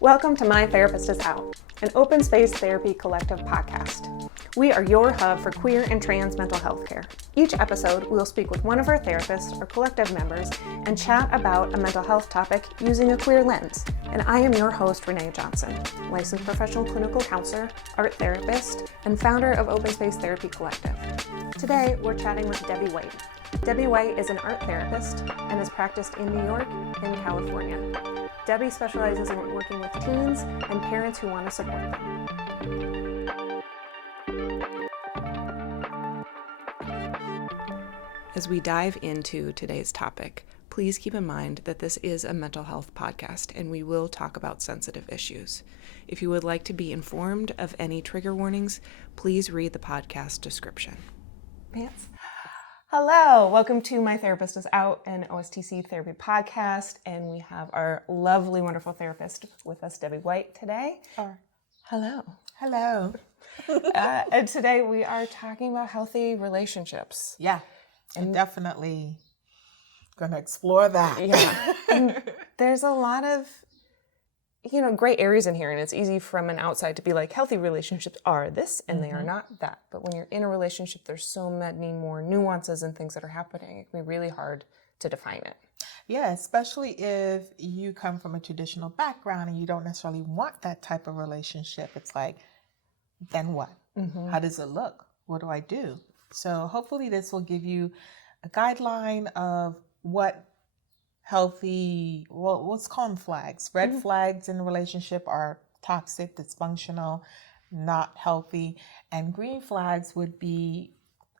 Welcome to My Therapist is Out, an open space therapy collective podcast. We are your hub for queer and trans mental health care. Each episode, we will speak with one of our therapists or collective members and chat about a mental health topic using a queer lens. And I am your host, Renee Johnson, licensed professional clinical counselor, art therapist, and founder of Open Space Therapy Collective. Today, we're chatting with Debbie Whyte. Debbie Whyte is an art therapist and has practiced in New York and California. Debbie specializes in working with teens and parents who want to support them. As we dive into today's topic, please keep in mind that this is a mental health podcast and we will talk about sensitive issues. If you would like to be informed of any trigger warnings, please read the podcast description. Pants. Hello, welcome to My Therapist is Out, an OSTC therapy podcast, and we have our lovely, wonderful therapist with us, Debbie Whyte, today. Hello. Hello. And today we are talking about healthy relationships. Yeah, I'm definitely going to explore that. Yeah. And there's a lot of, gray areas in here, and it's easy from an outside to be like, healthy relationships are this, and they are not that. But when you're in a relationship, there's so many more nuances and things that are happening. It can be really hard to define it. Yeah, especially if you come from a traditional background and you don't necessarily want that type of relationship. It's like, then what? How does it look? What do I do? So hopefully this will give you a guideline of what healthy, let's call them flags. Red flags in a relationship are toxic, dysfunctional, not healthy. And green flags would be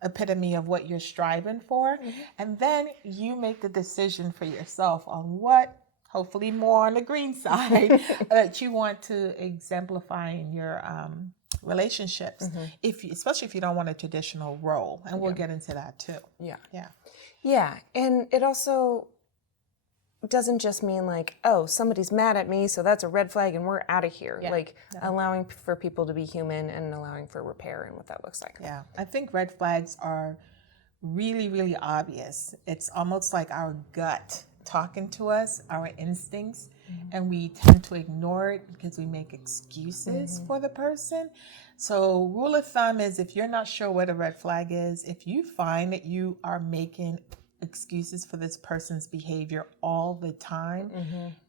epitome of what you're striving for. And then you make the decision for yourself on what, hopefully more on the green side, that you want to exemplify in your relationships, especially if you don't want a traditional role. And we'll get into that too. Yeah. And it also doesn't just mean like, oh, somebody's mad at me, so that's a red flag and we're out of here. Allowing for people to be human and allowing for repair and what that looks like. Yeah, I think red flags are really, really obvious. It's almost like our gut talking to us, our instincts, and we tend to ignore it because we make excuses for the person. So rule of thumb is if you're not sure what a red flag is, if you find that you are making excuses for this person's behavior all the time,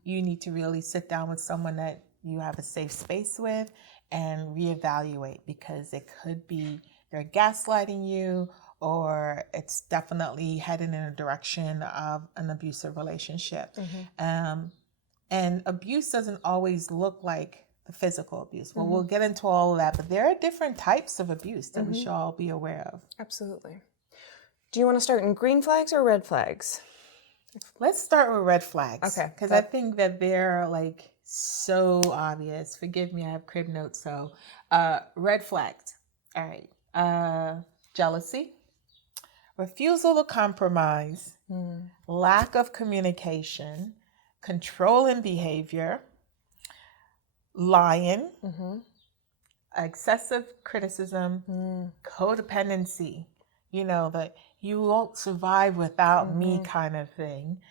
you need to really sit down with someone that you have a safe space with and reevaluate, because it could be they're gaslighting you, or it's definitely heading in a direction of an abusive relationship. And abuse doesn't always look like the physical abuse. Well, we'll get into all of that, but there are different types of abuse that we should all be aware of. Absolutely. Do you want to start in green flags or red flags? Let's start with red flags. Okay. Because I think that they're like so obvious. Forgive me, I have crib notes. So red flags. All right. Jealousy, refusal to compromise, lack of communication, controlling behavior, lying, excessive criticism, codependency. That you won't survive without me kind of thing.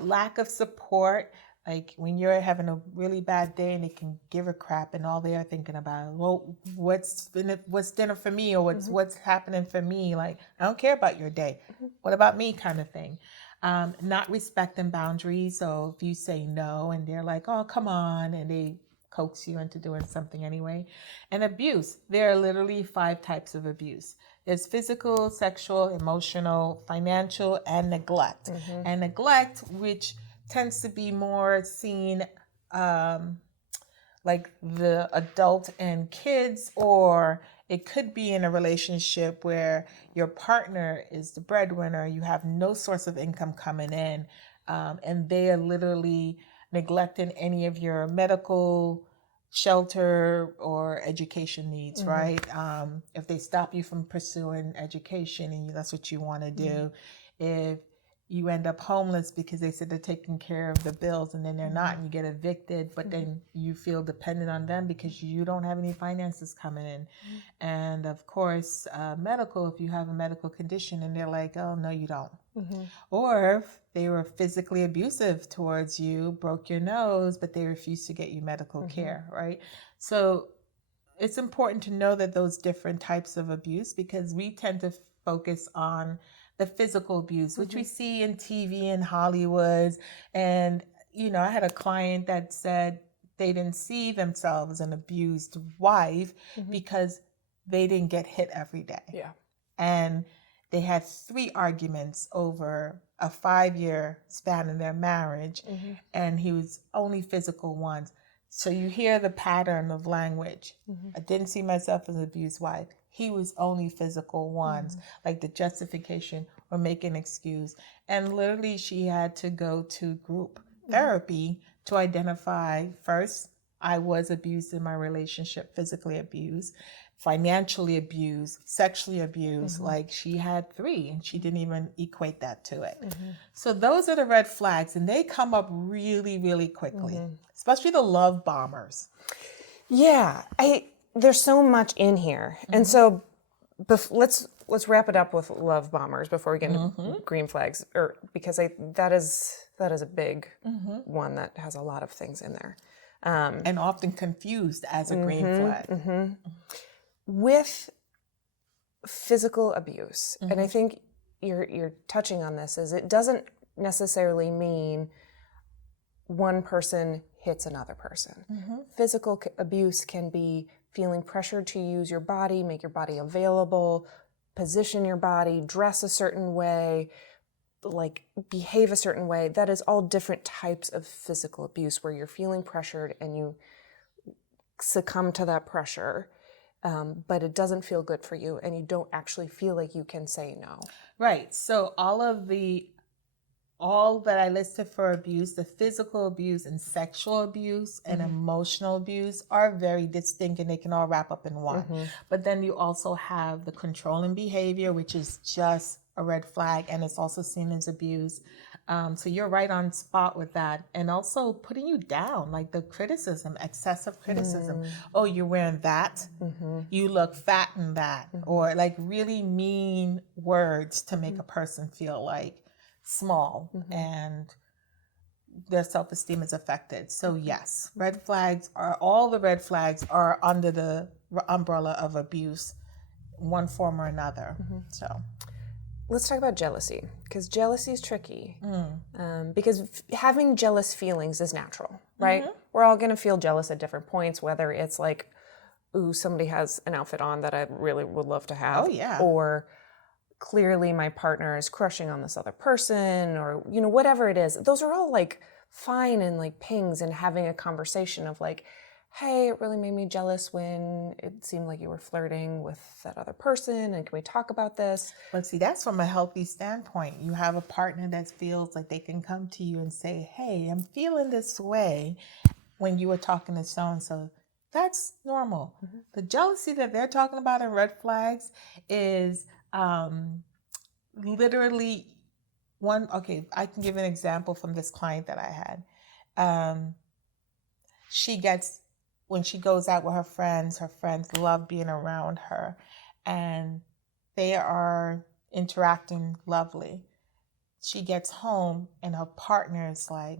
Lack of support, like when you're having a really bad day and they can give a crap and all they are thinking about, well, what's dinner for me, or what's happening for me? Like, I don't care about your day. What about me kind of thing. Not respecting boundaries. So if you say no and they're like, oh, come on, and they coax you into doing something anyway. And abuse. There are literally 5 types of abuse. There's physical, sexual, emotional, financial, and neglect. And neglect, which tends to be more seen like the adult and kids, or it could be in a relationship where your partner is the breadwinner, you have no source of income coming in, and they are literally neglecting any of your medical, shelter, or education needs, right? If they stop you from pursuing education and that's what you want to do, if you end up homeless because they said they're taking care of the bills and then they're not, and you get evicted, but then you feel dependent on them because you don't have any finances coming in. And of course, medical, if you have a medical condition and they're like, oh, no, you don't. Or if they were physically abusive towards you, broke your nose, but they refused to get you medical care, right? So it's important to know that those different types of abuse, because we tend to focus on the physical abuse, which we see in TV and Hollywood. And, you know, I had a client that said they didn't see themselves as an abused wife because they didn't get hit every day. Yeah. And they had 3 arguments over a 5-year span in their marriage, and he was only physical ones. So you hear the pattern of language. I didn't see myself as an abused wife. He was only physical ones, like the justification or make an excuse. And literally she had to go to group therapy to identify, first, I was abused in my relationship, physically abused, financially abused, sexually abused. Like she had 3 and she didn't even equate that to it. So those are the red flags, and they come up really, really quickly, especially the love bombers. Yeah, there's so much in here. And so let's wrap it up with love bombers before we get into green flags, or because that is a big one that has a lot of things in there. And often confused as a green flag. With physical abuse, and I think you're touching on this, is it doesn't necessarily mean one person hits another person. Physical abuse can be feeling pressured to use your body, make your body available, position your body, dress a certain way, like behave a certain way. That is all different types of physical abuse where you're feeling pressured and you succumb to that pressure. But it doesn't feel good for you and you don't actually feel like you can say no. Right. So all that I listed for abuse, the physical abuse and sexual abuse and emotional abuse are very distinct, and they can all wrap up in one. But then you also have the controlling behavior, which is just a red flag, and it's also seen as abuse. So you're right on spot with that. And also putting you down, like the criticism, excessive criticism. Oh, you're wearing that. You look fat in that. Or like really mean words to make a person feel like small and their self-esteem is affected. So yes, all the red flags are under the umbrella of abuse, one form or another. So let's talk about jealousy, because jealousy is tricky. Because having jealous feelings is natural, right? We're all going to feel jealous at different points, whether it's like, ooh, somebody has an outfit on that I really would love to have. Oh, yeah. Or clearly my partner is crushing on this other person, or, you know, whatever it is. Those are all like fine and like pings, and having a conversation of like, hey, it really made me jealous when it seemed like you were flirting with that other person, and can we talk about this? But see, that's from a healthy standpoint. You have a partner that feels like they can come to you and say, hey, I'm feeling this way when you were talking to so-and-so. That's normal. The jealousy that they're talking about in red flags is literally I can give an example from this client that I had. When she goes out with her friends love being around her and they are interacting lovely. She gets home and her partner is like,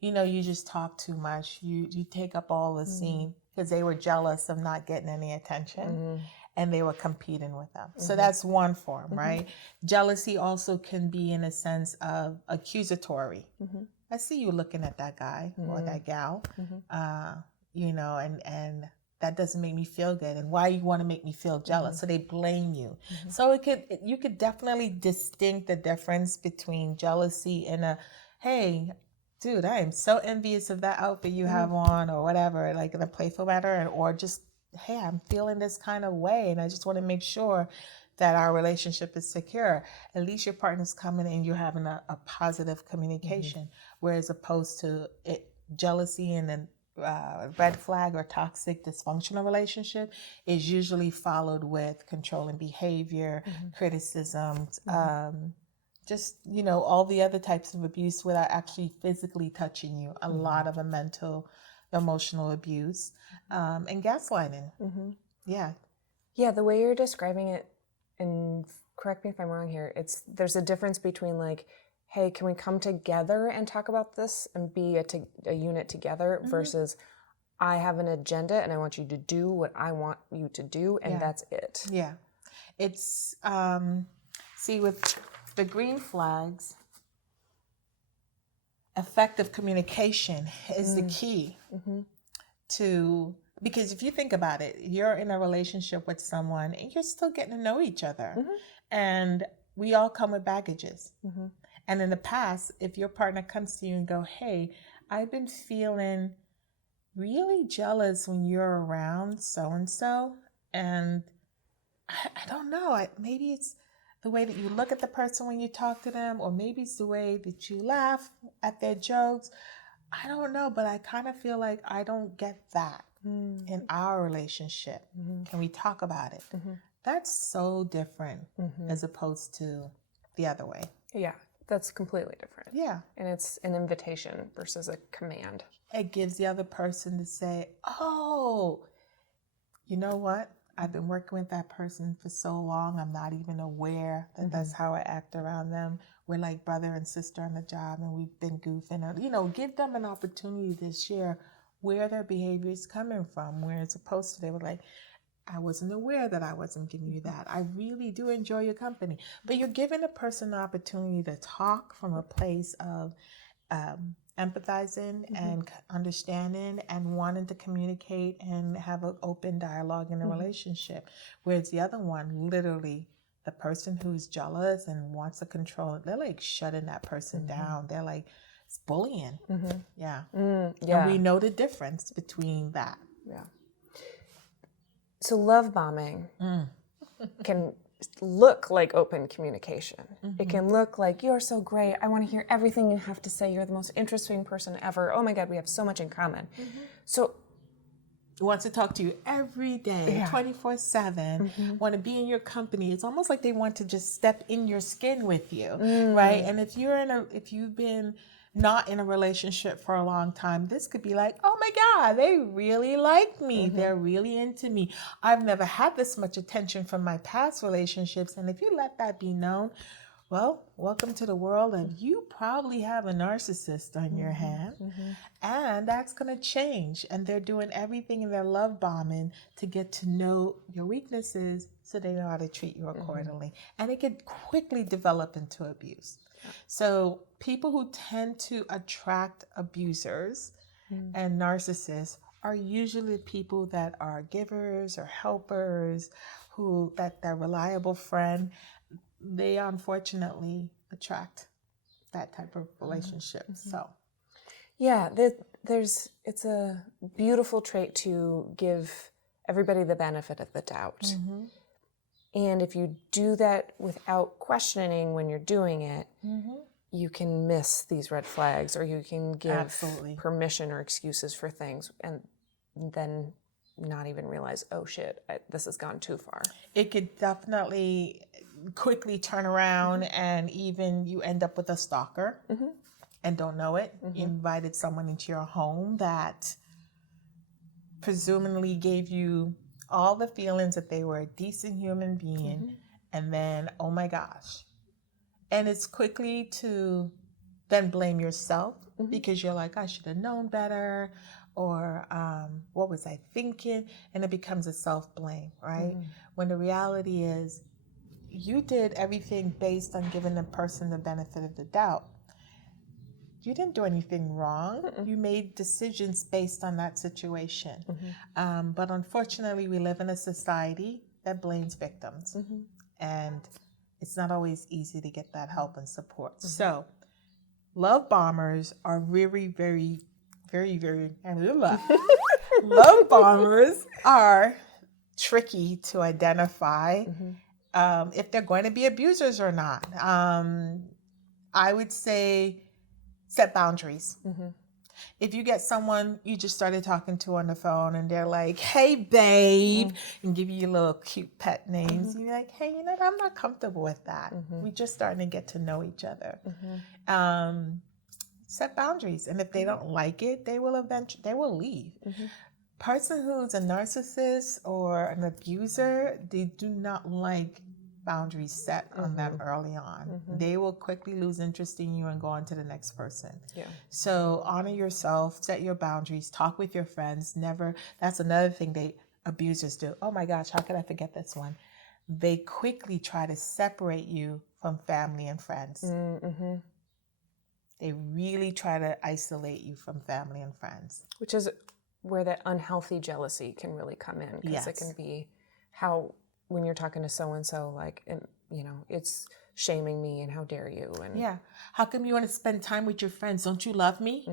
you know, you just talk too much. You take up all the scene, because they were jealous of not getting any attention. And they were competing with them. So that's one form, right? Jealousy also can be in a sense of accusatory. I see you looking at that guy or that gal, you know, and that doesn't make me feel good. And why you want to make me feel jealous? So they blame you. So you could definitely distinct the difference between jealousy and hey, dude, I am so envious of that outfit you have on, or whatever, like in a playful manner, or just, hey, I'm feeling this kind of way and I just want to make sure that our relationship is secure. At least your partner's coming and you're having a positive communication, whereas opposed to jealousy and then red flag or toxic dysfunctional relationship is usually followed with controlling behavior, criticisms, just, all the other types of abuse without actually physically touching you. A lot of a mental, emotional abuse, and gaslighting. Yeah. Yeah, the way you're describing it, and correct me if I'm wrong here, there's a difference between like, hey, can we come together and talk about this and be a unit together versus I have an agenda and I want you to do what I want you to do, and that's it. Yeah. It's, see, with the green flags, effective communication is the key to, because if you think about it, you're in a relationship with someone and you're still getting to know each other. And we all come with baggages. And in the past, if your partner comes to you and go, hey, I've been feeling really jealous when you're around so-and-so, and I don't know, maybe it's the way that you look at the person when you talk to them, or maybe it's the way that you laugh at their jokes. I don't know, but I kind of feel like I don't get that in our relationship. Can we talk about it? That's so different as opposed to the other way. Yeah, that's completely different. Yeah. And it's an invitation versus a command. It gives the other person to say, oh, you know what? I've been working with that person for so long, I'm not even aware that that's how I act around them. We're like brother and sister on the job, and we've been goofing. Or, give them an opportunity to share where their behavior is coming from, where it's opposed to they were like, I wasn't aware that I wasn't giving you that. I really do enjoy your company. But you're giving a person the opportunity to talk from a place of empathizing and understanding and wanting to communicate and have an open dialogue in a relationship. Whereas the other one, literally, the person who's jealous and wants to control it, they're like shutting that person down. They're like, it's bullying. Yeah. And we know the difference between that. Yeah. So love bombing can look like open communication. It can look like, you're so great, I want to hear everything you have to say, you're the most interesting person ever, oh my God, we have so much in common. So wants to talk to you every day, 24/7, want to be in your company. It's almost like they want to just step in your skin with you, right? And if you've been not in a relationship for a long time, this could be like, oh my God, they really like me. They're really into me. I've never had this much attention from my past relationships. And if you let that be known, well, welcome to the world of you probably have a narcissist on your hand. And that's going to change. And they're doing everything in their love bombing to get to know your weaknesses so they know how to treat you accordingly. And it could quickly develop into abuse. So people who tend to attract abusers and narcissists are usually people that are givers or helpers, that reliable friend. They unfortunately attract that type of relationship. So yeah, it's a beautiful trait to give everybody the benefit of the doubt. And if you do that without questioning when you're doing it, you can miss these red flags, or you can give permission or excuses for things and then not even realize, oh shit, this has gone too far. It could definitely quickly turn around and even you end up with a stalker and don't know it. You invited someone into your home that presumably gave you all the feelings that they were a decent human being, and then, oh my gosh. And it's quickly to then blame yourself because you're like, I should have known better, or what was I thinking? And it becomes a self-blame, right? When the reality is you did everything based on giving the person the benefit of the doubt. You didn't do anything wrong. You made decisions based on that situation. But unfortunately, we live in a society that blames victims. And it's not always easy to get that help and support. So love bombers are very, very, very, very, love bombers are tricky to identify if they're going to be abusers or not. I would say set boundaries. If you get someone you just started talking to on the phone and they're like, hey, babe, and give you little cute pet names, you're like, hey, you know, I'm not comfortable with that. We're just starting to get to know each other. Set boundaries. And if they don't like it, they will leave. Person who's a narcissist or an abuser, they do not like boundaries set on them early on. They will quickly lose interest in you and go on to the next person. So honor yourself, set your boundaries, talk with your friends. That's another thing abusers do. Oh my gosh, how could I forget this one? They quickly try to separate you from family and friends. They really try to isolate you from family and friends. Which is where that unhealthy jealousy can really come in. Because it can be how, when you're talking to so-and-so, like, you know, it's shaming me and how dare you. And how come you want to spend time with your friends? Don't you love me?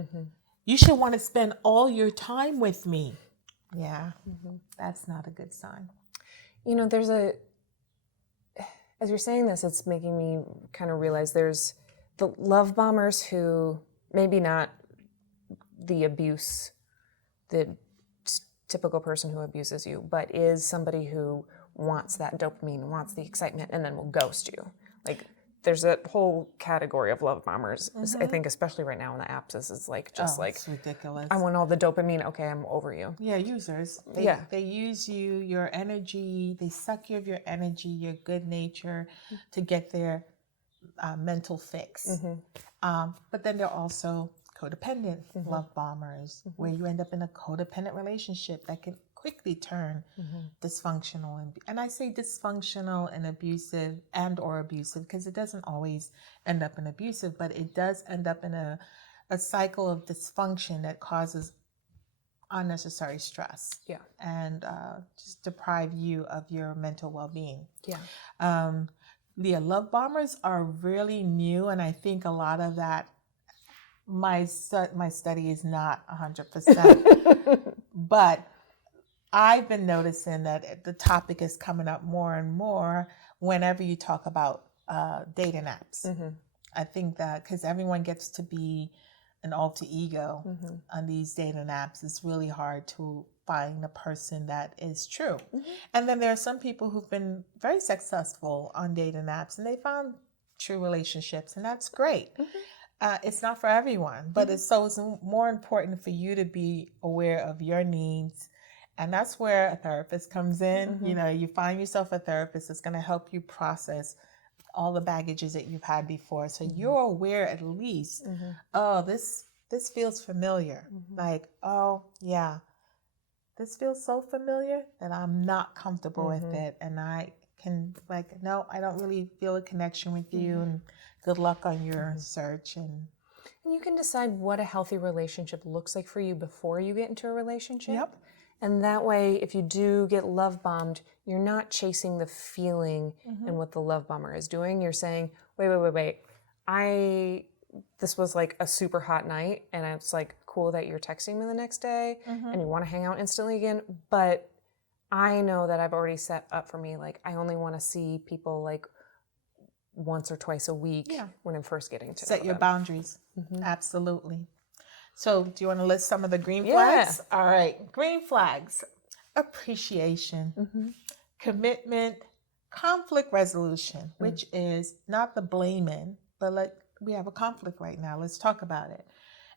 You should want to spend all your time with me. That's not a good sign. You know, as you're saying this, it's making me kind of realize there's the love bombers who maybe not the abuse, the typical person who abuses you, but is somebody who wants that dopamine, wants the excitement, and then will ghost you. Like, there's that whole category of love bombers. I think especially right now in the apps, is like it's ridiculous. I want all the dopamine. Okay, I'm over you. Yeah, users. They use you, your energy. They suck you of your energy, your good nature, to get their mental fix. But then they're also codependent love bombers, where you end up in a codependent relationship that can quickly turn dysfunctional. And I say dysfunctional and abusive or abusive because it doesn't always end up in abusive, but it does end up in a cycle of dysfunction that causes unnecessary stress and just deprive you of your mental well-being. Love bombers are really new, and I think a lot of that, my study is not 100%, but I've been noticing that the topic is coming up more and more whenever you talk about dating apps. I think that because everyone gets to be an alter ego on these dating apps, it's really hard to find a person that is true. And then there are some people who've been very successful on dating apps and they found true relationships, and that's great. It's not for everyone, but it's more important for you to be aware of your needs. And that's where a therapist comes in. You know, you find yourself a therapist that's going to help you process all the baggages that you've had before. So you're aware at least, oh, this feels familiar. Like, oh, yeah, this feels so familiar that I'm not comfortable with it. And I can no, I don't really feel a connection with you. And good luck on your search. And you can decide what a healthy relationship looks like for you before you get into a relationship. And that way, if you do get love bombed, you're not chasing the feeling and what the love bomber is doing. You're saying, wait. This was like a super hot night, and it's like cool that you're texting me the next day and you want to hang out instantly again. But I know that I've already set up for me, like, I only want to see people like once or twice a week when I'm first getting to know them. Set your boundaries. Absolutely. So do you want to list some of the green flags? All right. Green flags: appreciation, commitment, conflict resolution, which is not the blaming, but like, we have a conflict right now. Let's talk about it.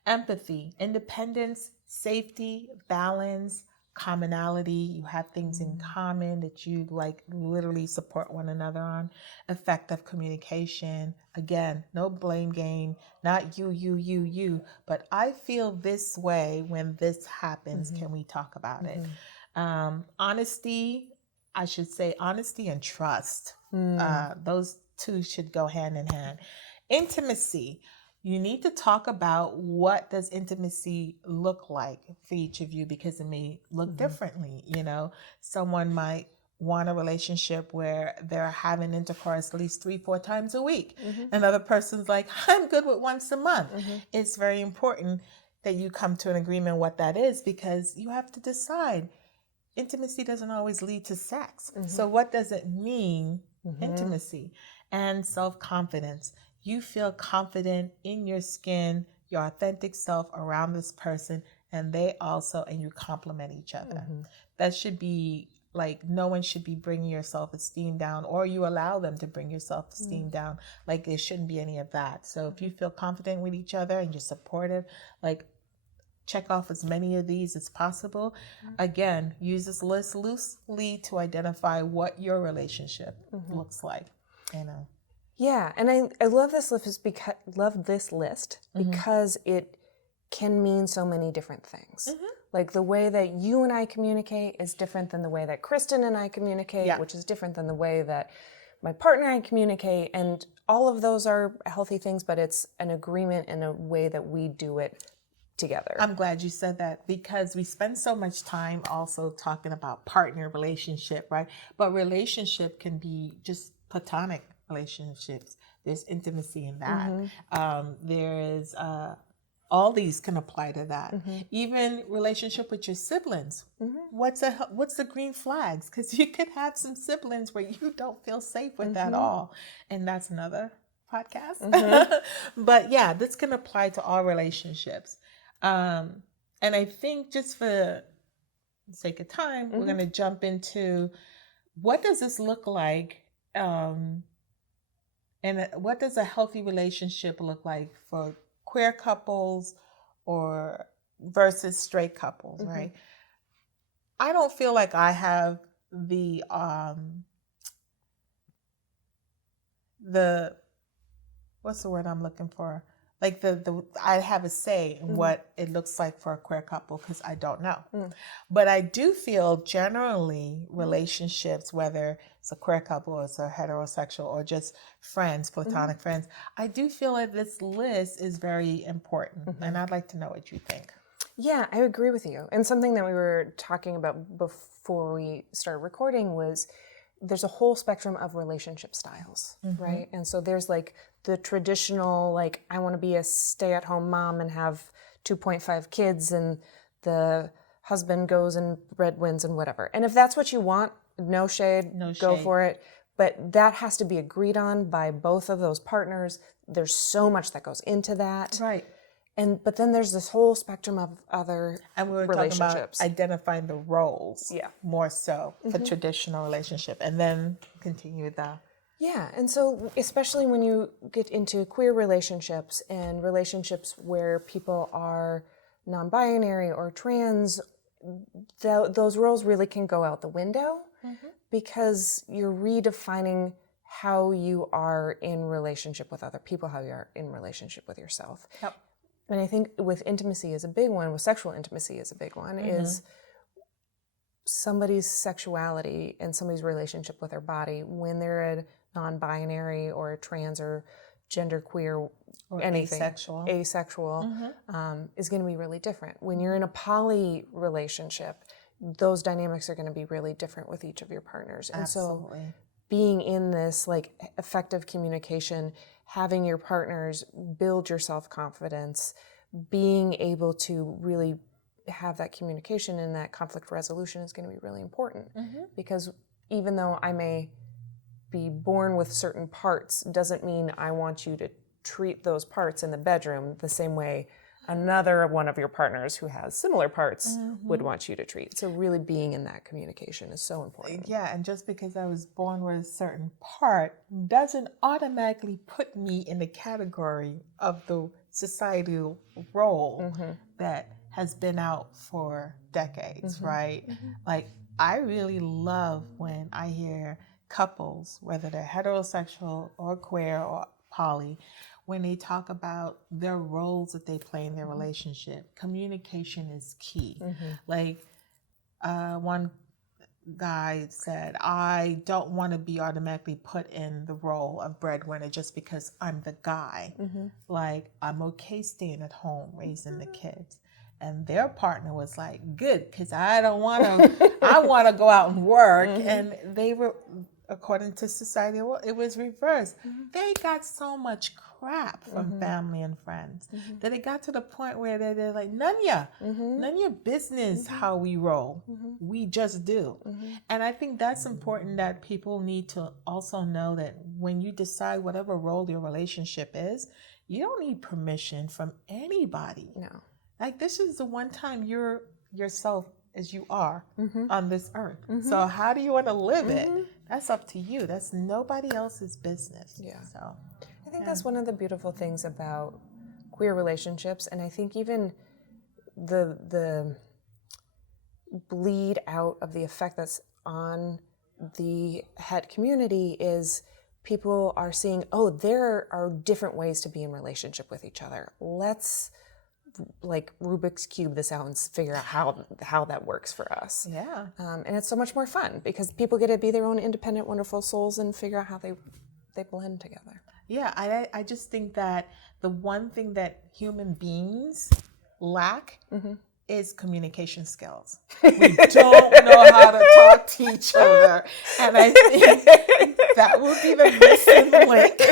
Empathy, independence, safety, balance, commonality. You have things in common that you like literally support one another on. Effective communication. Again, no blame game, not you, but I feel this way when this happens. Can we talk about it? Honesty, I should say honesty and trust. Those two should go hand in hand. Intimacy. You need to talk about what does intimacy look like for each of you, because it may look differently. You know, someone might want a relationship where they're having intercourse at least 3-4 times a week. Another person's like, I'm good with once a month. It's very important that you come to an agreement what that is, because you have to decide. Intimacy doesn't always lead to sex. So what does it mean, intimacy? And self-confidence. You feel confident in your skin, your authentic self around this person, and they also, and you complement each other. That should be like, no one should be bringing your self-esteem down, or you allow them to bring your self-esteem down. Like, there shouldn't be any of that. So if you feel confident with each other and you're supportive, like, check off as many of these as possible. Again, use this list loosely to identify what your relationship looks like, you know. Yeah, and I love this list because it can mean so many different things. Like, the way that you and I communicate is different than the way that Kristen and I communicate, which is different than the way that my partner and I communicate, and all of those are healthy things, but it's an agreement in a way that we do it together. I'm glad you said that, because we spend so much time also talking about partner relationship, right? But relationship can be just platonic relationships. There's intimacy in that. There is all these can apply to that. Even relationship with your siblings. What's the green flags? Because you could have some siblings where you don't feel safe with at all, and that's another podcast. But yeah, this can apply to all relationships. And I think, just for the sake of time, we're going to jump into, what does this look like? And what does a healthy relationship look like for queer couples or versus straight couples, right? I don't feel like I have the what's the word I'm looking for? Like I have a say in what it looks like for a queer couple, because I don't know. But I do feel generally relationships, whether it's a queer couple or it's a heterosexual or just friends, platonic friends, I do feel like this list is very important. And I'd like to know what you think. Yeah, I agree with you. And something that we were talking about before we started recording was, there's a whole spectrum of relationship styles, right? And so there's like the traditional, like, I want to be a stay-at-home mom and have 2.5 kids, and the husband goes and breadwins and whatever. And if that's what you want, no shade, go for it. But that has to be agreed on by both of those partners. There's so much that goes into that. Right. But then there's this whole spectrum of other and we were relationships. talking about identifying the roles, more so for traditional relationship, and then continue the. Yeah, and so especially when you get into queer relationships and relationships where people are non-binary or trans, those roles really can go out the window, because you're redefining how you are in relationship with other people, how you are in relationship with yourself. Yep. And I think with intimacy is a big one, with sexual intimacy is a big one, is somebody's sexuality and somebody's relationship with their body when they're a non-binary or a trans or genderqueer or anything, asexual is going to be really different. When you're in a poly relationship, those dynamics are going to be really different with each of your partners. And so being in this like effective communication, having your partners build your self-confidence, being able to really have that communication and that conflict resolution is going to be really important. Because even though I may be born with certain parts, doesn't mean I want you to treat those parts in the bedroom the same way another one of your partners who has similar parts would want you to treat. So really being in that communication is so important. Yeah, and just because I was born with a certain part doesn't automatically put me in the category of the societal role that has been out for decades, right? Like, I really love when I hear couples, whether they're heterosexual or queer or poly, when they talk about their roles that they play in their relationship. Communication is key. Like, one guy said, I don't want to be automatically put in the role of breadwinner just because I'm the guy. Like, I'm okay staying at home raising the kids. And their partner was like, good, because I don't want to, I want to go out and work. And they were, according to society, it was reversed. They got so much crap from family and friends that it got to the point where they're like, none of your business how we roll. We just do. And I think that's important, that people need to also know that when you decide whatever role your relationship is, you don't need permission from anybody. No. Like, this is the one time you're yourself as you are Mm-hmm. on this earth. Mm-hmm. So how do you want to live Mm-hmm. it? That's up to you. That's nobody else's business. Yeah. So I think that's one of the beautiful things about queer relationships, and I think even the bleed out of the effect that's on the het community is people are seeing, oh, there are different ways to be in relationship with each other. Let's like Rubik's Cube this out and figure out how that works for us. yeah. And it's so much more fun because people get to be their own independent, wonderful souls and figure out how they blend together. Yeah, I just think that the one thing that human beings lack is communication skills. We don't know how to talk to each other. And I think that will be the missing link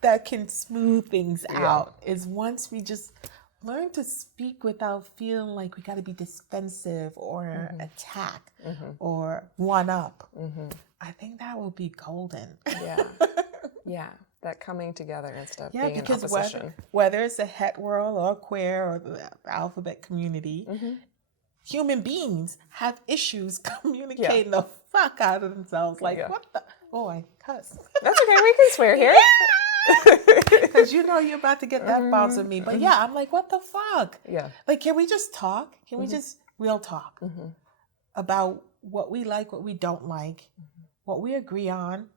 that can smooth things out, is once we just learn to speak without feeling like we got to be defensive or attack or one up. I think that will be golden. Yeah. Yeah. That coming together instead of Yeah, being in because opposition. whether it's a het world or queer or the alphabet community, human beings have issues communicating the fuck out of themselves. Like, what the? Oh, I cuss. That's okay. We can swear here. Because you know you're about to get that bounce with me. But yeah, I'm like, what the fuck? Yeah. Like, can we just talk? Can we just real talk about what we like, what we don't like, what we agree on?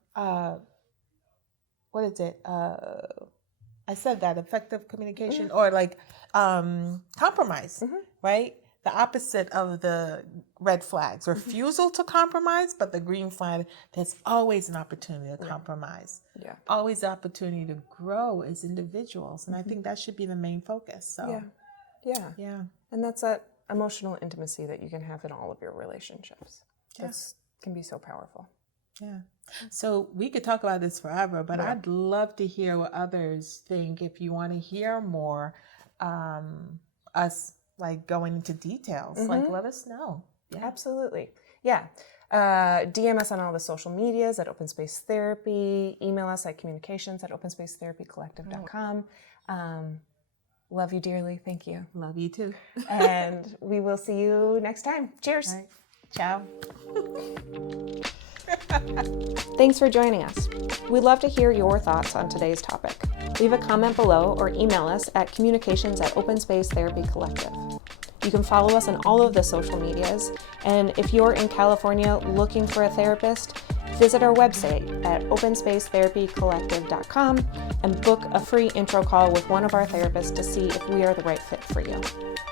What is it? I said that, effective communication or like compromise, right? The opposite of the red flags, refusal to compromise, but the green flag, there's always an opportunity to compromise. Yeah. Always the opportunity to grow as individuals. And I think that should be the main focus. So Yeah. Yeah. yeah. And that's that emotional intimacy that you can have in all of your relationships. That can be so powerful. Yeah. So we could talk about this forever, but Yeah. I'd love to hear what others think. If you want to hear more, us like going into details, like let us know. Yeah. Absolutely. Yeah. DM us on all the social medias at Open Space Therapy. Email us at communications@openspacetherapycollective.com. Love you dearly. Thank you. Love you too. And we will see you next time. Cheers. All right. Ciao. Thanks for joining us. We'd love to hear your thoughts on today's topic. Leave a comment below or email us at communications@openspacetherapycollective. You can follow us on all of the social medias, and if you're in California looking for a therapist, visit our website at openspacetherapycollective.com and book a free intro call with one of our therapists to see if we are the right fit for you.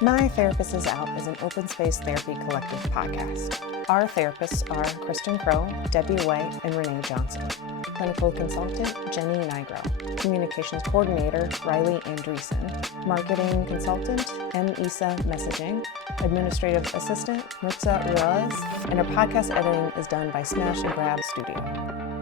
My Therapist is Out is an Open Space Therapy Collective podcast. Our therapists are Kristen Crow, Debbie Whyte, and Renee Johnson. Clinical consultant, Jenny Nigro. Communications coordinator, Riley Andreessen. Marketing consultant, M. Isa Messaging. Administrative assistant, Murtza Ruelas. And our podcast editing is done by Smash and Grab Studio.